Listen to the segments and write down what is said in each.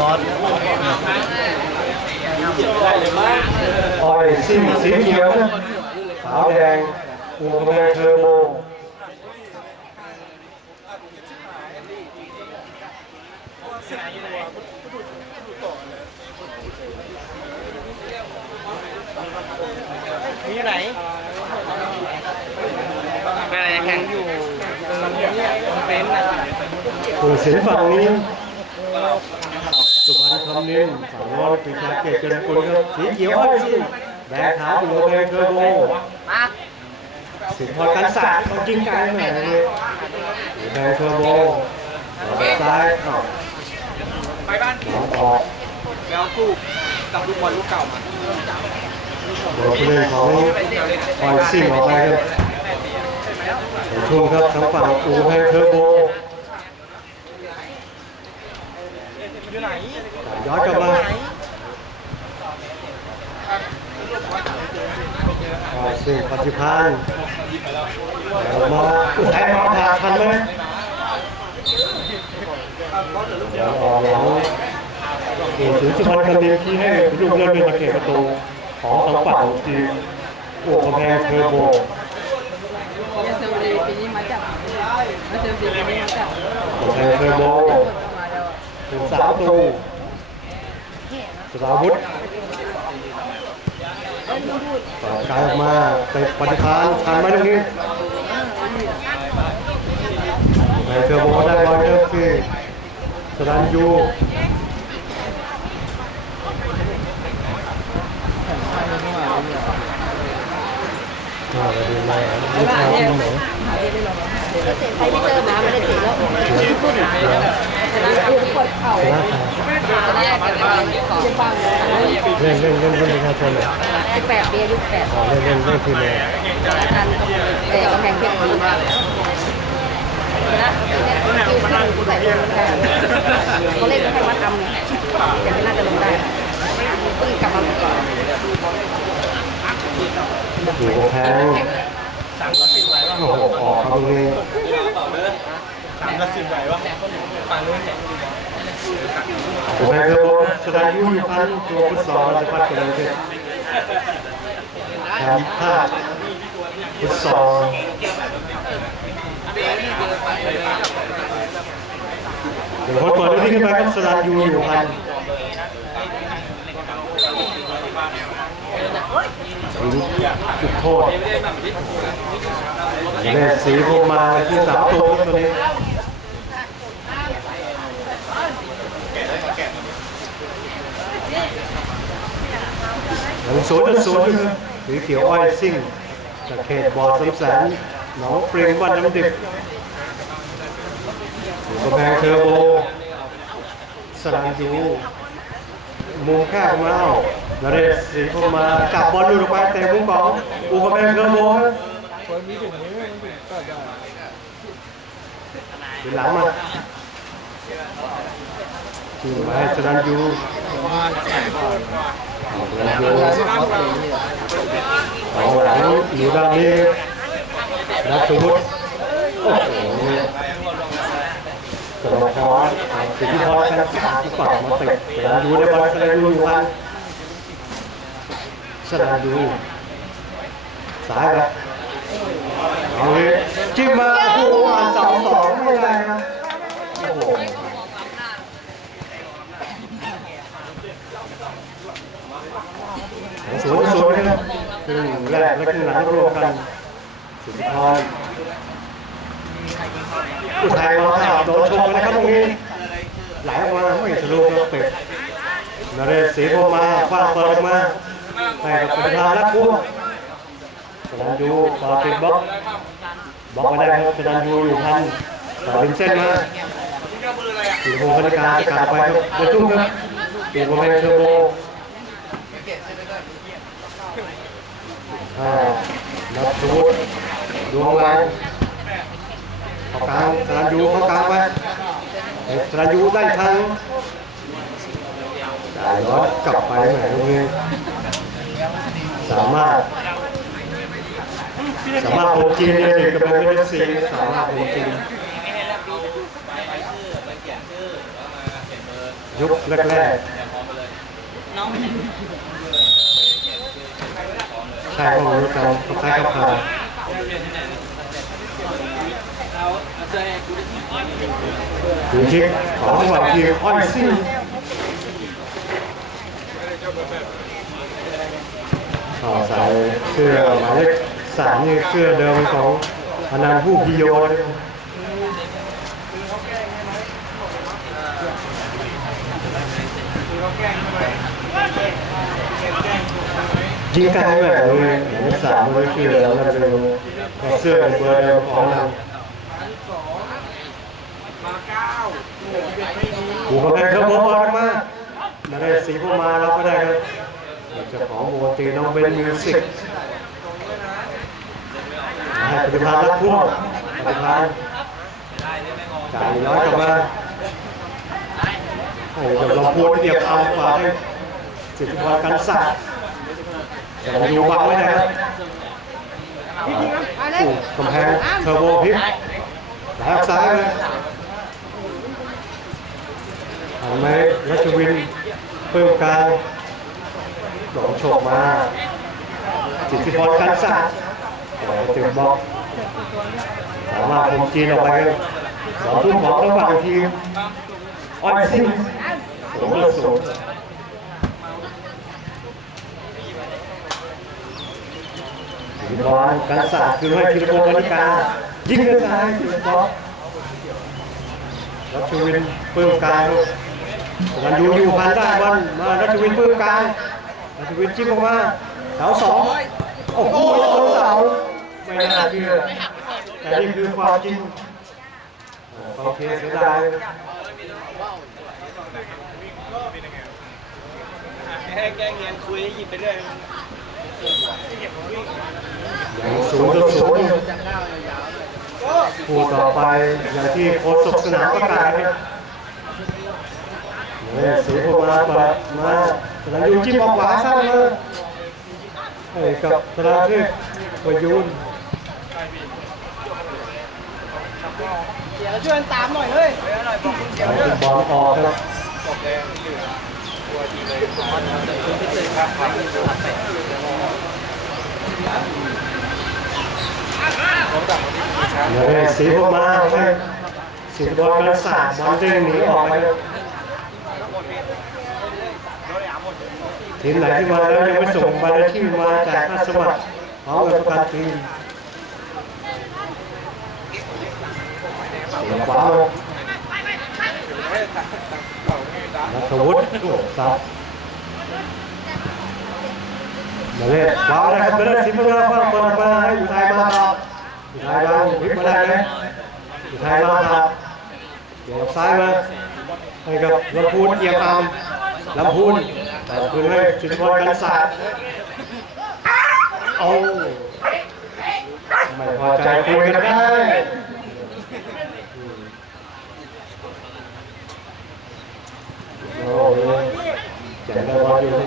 มอสออยซิ่งสีเขียวนะขาวแดงอูกระแมงเทอร์โบนี่อยู่ไหนเป็นอะไรแข่งอยู่เออเนี่ยเป็นอะส่วนเสียงฝั่งนี้ สุพรรณคำนินฝั่งโน้นปีชาเกตเจริญกุลครับสีเขียวอ้อยซิ่งแดงขาวอูกระแมงเทอร์โบสิงห์พรกันศาสตร์จริงใจแหมเลยอูกระแมงเทอร์โบซ้ายเข้าไปบ้านหลังออกแมวสู้กับลูกบอลลูกเก่ามาโดยผู้เล่นของออยซิ่งออกไปครับเป็นช่วงครับทางฝั่งอูกระแมงเทอร์โบ อยู่ไหน ย้อนกลับมาอ่าสิ่งปฏิพันธ์ออกมาอุทัยมาผ่าทันไหมออกหลังเกมถึงสุพรรณคันดินที่ให้ลูกเล่นเป็นตะเกียบประตูของทางฝั่งทีมโอ้กำแพงเทอร์โบเนี่ยเซอร์บีปีนี้มาจับมาเซอร์บีปีนี้มาจับกำแพงเทอร์โบมาแล้วถึงสามประตู สราวุธต่อกายออกมาเตะปฏิพานทันไหมตรงนี้ในเทอร์โบได้บอลเริ่มที่สรันยูอ่าไปดูมาดูข่าวที่ไหนใครที่เจอมาไม่ได้เตะแล้ว ชนะคือกดเข่าชนะชนะกันจะฟังเล่นเล่นเล่นเล่นประชาชนเลยสิบแปดปีอายุแปดอ๋อเล่นเล่นเล่นทีมเลยการเตะกำแพงเพชรดีมากชนะนี่ยคิวขึ้นใส่ลงได้เขาเล่นให้วัดทำเนี่ยแต่ไม่น่าจะลงได้เพิ่งกลับมาก่อนอยู่กับแพงโอ้โหออกครับ ตรงนี้สามละสิบไหววะฝั่งนู้นแข่งผมแพงเทอร์โบสดายุยพันตัวฟุตซอลราชพัฒน์กำลังเทพแถมพลาดฟุตซอลเดี๋ยวคนเปิดดูที่ขึ้นไปครับสดายุยพันจุดโทษเล่นสีพมมาที่สามตัวตัวนี้ หลังศูนย์จุดศูนย์สีเขียวอ้อยซิ่งจากเขตบ่อสำแสนหนองปริงบ้านน้ำดิบอยู่กำแพงเทอร์โบสลันยูมุมข้างมาเอานเรศสีพมาจับบอลลูกออกไปเตะมุมของอูกำแพงเทอร์โบถึงหลังมาทีมมาให้สลันยู สลันยูเอาหลังอยู่ด้านนี้นัทวุฒิโอ้โหสมพรสิทธิพรกันที่ฝั่งมาเตะสลันยูได้บอลสลันยูอยู่พันสลันยูสายครับเอาเลยจิ้มมาโอ้โหอ่านสองสองไม่ได้ครับโอ้โห สวยสวยนะครับครึ่งแรกและครึ่งหลังรวมกันสิทธิพรอุทัยมาข่าวโดนชมกันะครับตรงนี้ไหลออกมาไม่ทะลุครับเตะนเรศศรีพรหมาคว้าเปิดมาให้กับปฏิภานและคู่สนันยูต่อติดบล็อกบล็อกไม่ได้ครับสนันยูอยู่ทันต่อดึงเส้นมาสีโบพนิกงารสกัดไปครับเดือดตุ้มครับตีโบแมนเทอร์โบ อ่านัทวุฒิดวงไว้เข้ากลางสรันยูเข้ากลางไปสรันยูได้ทางจ่ายย้อนกลับไปแหมตรงนี้สามารถ สามารถโปรจีนเนี่ยกับเป็นเอฟซีสามารถโปรจีนยุคแรกๆ ใช่ก็รู้จักเขาคล้ายกับขาอยู่ที่ของหวังทีอ้อยซิ่งต่อสายเสื้อหมายเลขสามนี่เสื้อเดิมของอนันต์ผู้พิโยน ยิงไกลแบบเลยสามเลยเสื้อแล้วมันเป็นเสื้อเบอร์เดิมของเราหูกำแพงครับผมบอลมากมาได้สีพวกมาเราก็ได้ครับจ้าของวงตีน้องเบนมิวสิกให้ปฏิภาณรักพวกปฏิภาณจ่ายน้อยกลับมาโอ้ยเราพูดเดียบเอากว่าให้สิทธิพรกันสักแต่เราอยู่บังไว้นะครับโอ้กำแพงเทอร์โบพิษหลายซ้ายเลยทำไหมรัชวินเพิ่มการหลงโฉบมาสิทธิพรกันสักปล่อยถึงบล็อกสามารถผมจีนออกไปสองทุ่มของระหว่างทีมออยซิงสูงสูง สิทธิพรกันสักคือให้ธีรพงศ์กนิกายิงด้วยซ้ายสิทธิพรรัชวินเพิ่มการกันอยู่อยู่พันได้บอลมารัชวินเพิ่มการรัชวินจิ้มออกมาเสาสองโอ้โหโดนเสาไม่น่าเชื่อแต่นี่คือความจริงโอเคเสียดายแค่แกล้งเงียนคุยหยิบไปเรื่อย ศูนย์ต่อศูนย์คู่ต่อไปอย่างที่โค้ชสนามประกาศครับเนี่ยสีโพมาเปิดมาสนามยูจิ้มออกขวาซ้ำมาให้กับธนาเทพประยูนเดี๋ยวช่วยตามหน่อยเฮ้ยบอลออกครับเนี่ย สีโพมาให้สิบบอลกระสาบบอลเด้งหนีออกไปครับทีมไหนที่มาแล้วยังไม่ส่งใบรายชื่มาจากค่าสมัครเอาเงินประกันทีมเสียฟ้านัทวุฒิสับ มาเล่นฟ้านะครับมาเล่นสิบมาฟังเปิดมาให้อุทัยมาครับอุทัยมาพลิกมาได้ไหมอุทัยมาครับเกี่ยวซ้ายมาให้กับลำพูนเอียงอามลำพูนแต่คืนให้ชินพรกันศาสตร์เอาไม่พอใจคุยกันได้โอ้โหแจกได้บอลอยู่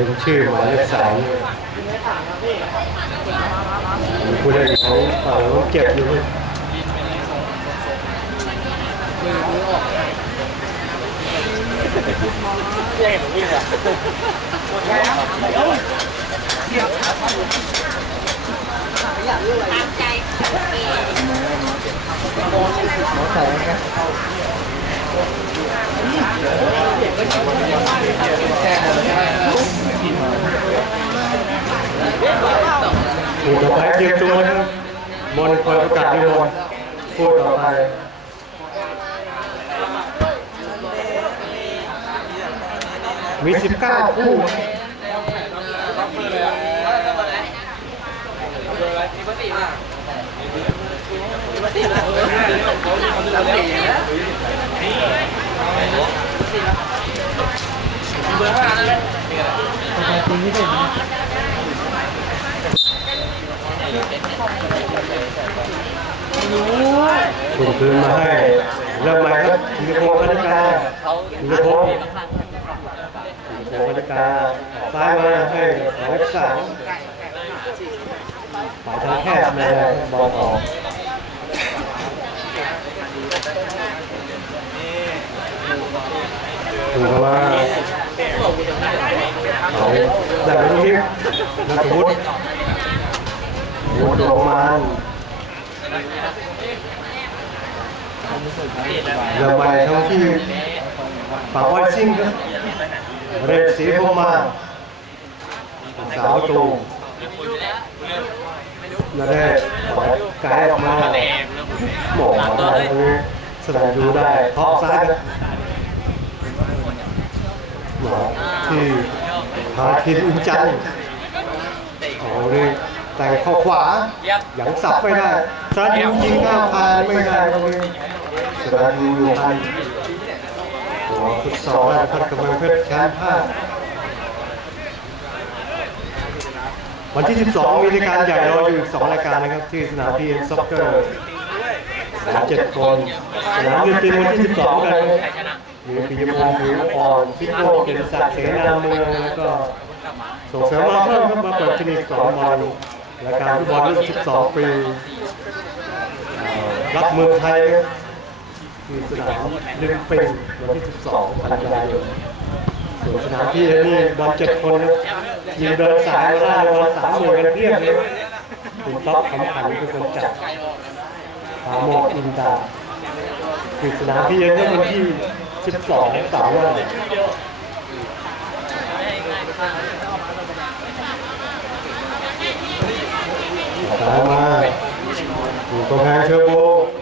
เดินชื่อหมายเลขสามมีผู้เล่นเขาฝั่งเขาเจ็บอยู่ ผู้ต่อไปเตรียมตัวนะครับมนต์คอยประกาศนิมนต์ผู้ต่อไปมี19คู่ ส่งคืนมาให้แล้วมใหมครับมีพงศ์นาฬิกามีพงศ์มีพงศ์นาฬิกาซ้ายมาให้หมายเลาฝ่ายทางแคบเลยบอลออกดูเพาว่าเขาได้ลูกนี้นักบุญบุตรลงมา บอกว่าแสดงดูได้ท็อปซ้ายนะหมอที่พาคินอุนจันทร์โอ้โหนี่แต่งเข้าขวาอย่างสับไม่ได้สาดูยิงก้าวพานไม่ได้ตรงนี้ สาดูอยู่พันหัวฟุตซอลได้พัดกำลังเพชรแชมป์ภาควันที่ 12 มีรายการใหญ่รออยู่อีก 2 รายการนะครับ ที่สนามพีเอ็นซ็อกเกอร์สนามเจ็ดคนสนามยนตีวันที่ 12 กันมีปิยพงศ์ผิวอ่อนพิโก้เกียรติศักดิ์เสนาเมืองแล้วก็ส่งเสริมมาเพิ่มครับมาเปิดคลินิกสอนบอลรายการฟุตบอลรุ่น12 ปีรับมือไทย ครับที่สนามลิมปิงวันที่ 12 กันยายนส่วนสนามที่นี่บอลเจ็ดคนนะยิงเดินสายมาได้บอลสามหมื่นกันเพียบเลยคุณต๊อกคำขันเป็นคนจัดพาโมกอินดาคือสนามที่เย็นก็วันที่ 12สามวันสายมาอยู่กำแพงเทอร์โบ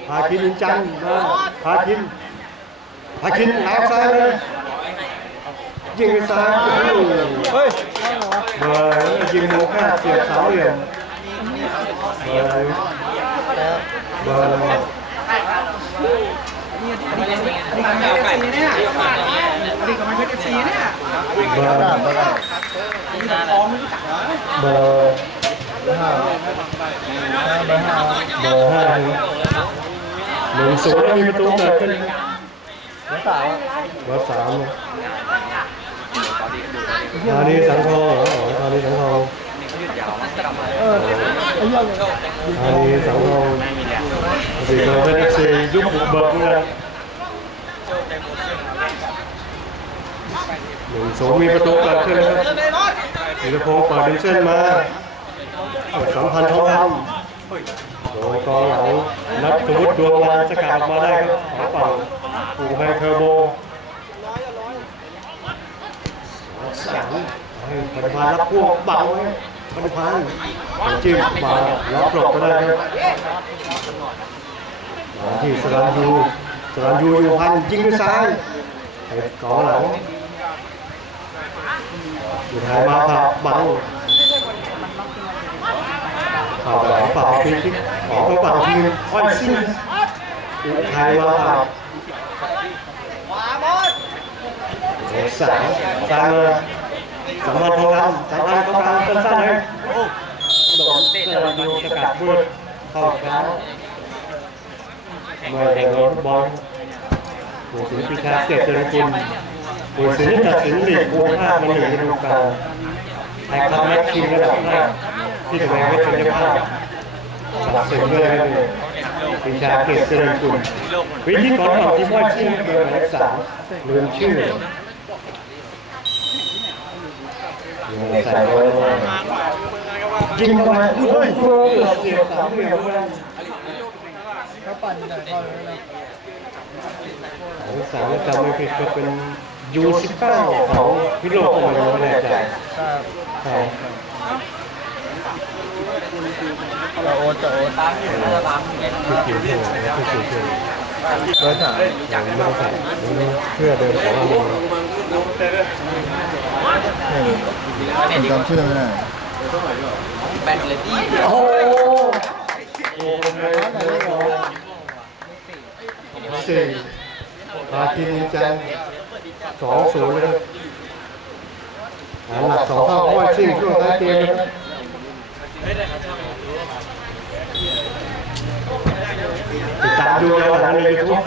พาคินอินจันทร์มา พาคินพาคินเอาซ้ายเลยยิงไปซ้ายเฮ้ยเบอร์ยิงมุกแค่เสียบเสาเหลี่ยมเบอร์เบอร์เบอร์เบอร์เบอร์เบอร์ห้าห หนึ่งศูนย์แล้วมีประตูเกิดขึ้นเบอร์สามเบอร์สามตอนนี้สังทองเหรออ๋อตอนนี้สังทองตอนนี้สังทองอดีตเราเป็นเอฟซียุบเบิกเหมือนกันหนึ่งสองมีประตูเกิดขึ้นแล้วครับธีรพงศ์เปิดดึงเส้นมาสัมพันธ์ทอง กองหลังนัทวุฒิดวงมานสกัดออกมาได้ครับขอเป่าปูไฮเทอร์โบสังให้ปฏิภาณรับพวกเบาไว้ปฏิภาณจิ้มมาล็อกหลบก็ได้ครับมาที่สรันยูสรันยูอยู่พันยิงด้วยซ้ายไอ้กองหลังอยู่ท้ายมาผักบัง ข่าวหลังเปล่าปีกออกกระเป๋าทีมอ้อยซิ่งอยู่ท้ายมาผักสามสามเลยสำคัญทองคำสำคัญทองคำสั้นๆเลยโดนเตะเราดูสกัดบูดเข้าขาเมื่อแข่งรถบอลผู้สินพิชาเกียรติเจริญกุลผู้สินตัดสินลีกภูมิภาคมาหนึ่งฤดูกาลไทยคัพแมตช์ชิงระดับแรก ที่ตัวเองไม่เป็นเจ้าภาพสนับสนุนด้วยเลยพิชาเกียรติเจริญกุลวิธีก่อนของทีมว่าชิงเบอร์หมายเลขสามลืมชื่อใส่ไว้ยิงเข้ามาโอ้ยเสียสามเหลี่ยมเลยของสามจำไม่ผิดก็เป็นยูสิบเก้าของพิโรจน์ผมไม่แน่ใจใช่ จะโอนจะโอนคือผิวเพื่อนคือผิวเพื่อนเบิร์ดอะยังไม่ได้ใส่เพื่อเดินของเราผมจำชื่อไม่ได้โอ้สี่พาทีมจันสองศูนย์เลยหลักสองเข้าอ้อยซิ่งช่วงท้ายเกม ติดตามดูย้อนหลังในยูทูบ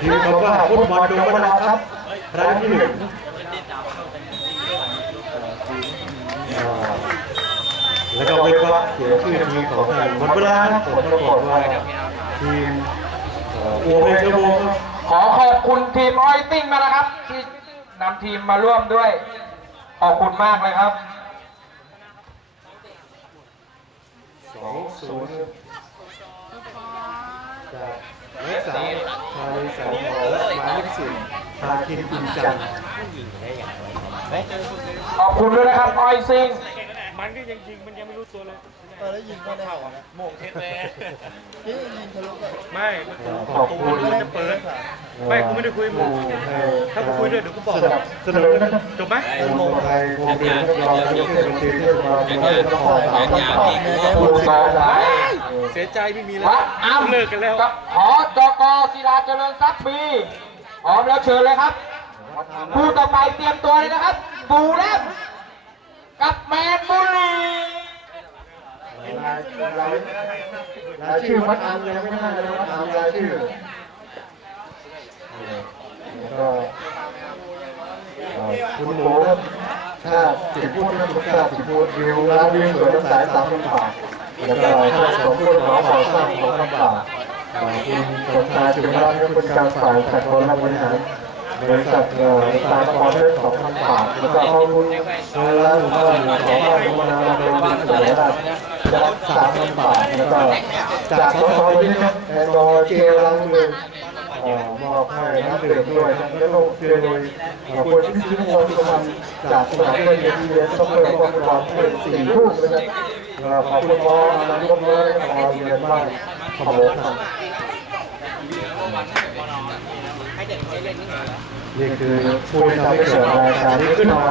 พิมพ์คำว่าฟุตบอลดงมะนาวครับรั้งที่หนึ่งแล้วก็เว็บว่าเขียนชื่อทีมของท่านหมดเวลาผมปรากว่าทีมอ่อโอเปนเทอร์โบครับขอขอบคุณทีมอ้อยติ้งมานะครับ ที่นำทีมมาร่วมด้วย ขอบคุณมากเลยครับ สองศูนย์จากเลขสามชาลีแสงหอมหมายเลขสิบทาคินอินจังขอบคุณด้วยนะครับออยซิงมันก็ยังจริงมันยังไม่รู้ตัวเลย ออแล้วยิงก็ได้นะโมงเทสเลยนี่ยิงทะลุก็ไม่ขอบคุณมันจะเปิด ไม่กูไม่ได้คุยมึงถ้ากูคุยด้วยเดี๋ยวกูบอกสนับสนุนนะครับจบไหมเป็นโมไทยโมเดลรองนายกเทศมนตรีเทศบาลเมืองนครสามพันบาทผู้สองหลายเสียใจไม่มีแล้ววัดอ้ำเลิกกันแล้วกับหอจกศิลาเจริญทรัพย์มีพร้อมแล้วเชิญเลยครับผู้ต่อไปเตรียมตัวเลยนะครับปูเล็บกับแมนบุรี รายรายชื่อวัดอามยังไม่ได้เลยวัดอามรายชื่อก็คุณหมูครับชาสิบพูดครับชาติสิบพูดวิวร้านวิวสวยน้ำสายสามพันบาทแล้วก็ท่านสมพูดหอขอสร้างสองพันบาทคุณสมชายจุฬาที่เป็นการฝ่ายจัดการและบริหาร บริษัทเอ่อตาคอนเทสองพันบาทแล้วก็ขอบคุณร้านหมู่บ้านขอบ้านธรรมนาโดยวิสุทธิ์ราชจากสามพันบาทแล้วก็จากสสวินครับแอนดรอร์เจลล้างมือเอ่อมอบให้น้ำดื่มด้วยนะแล้วก็เรียนโดยเอ่อคนที่ชื่อวที่กำลังจากสถานเรียนที่เรียนต้องเปิดความรอเป็นสี่รูปนะครับขอบคุณพ่ออายุน้อยขอเรียนบ้านขอบคุณครับ นี่คือผู้ที่ทำให้เกิดรายการนี้ขึ้นมา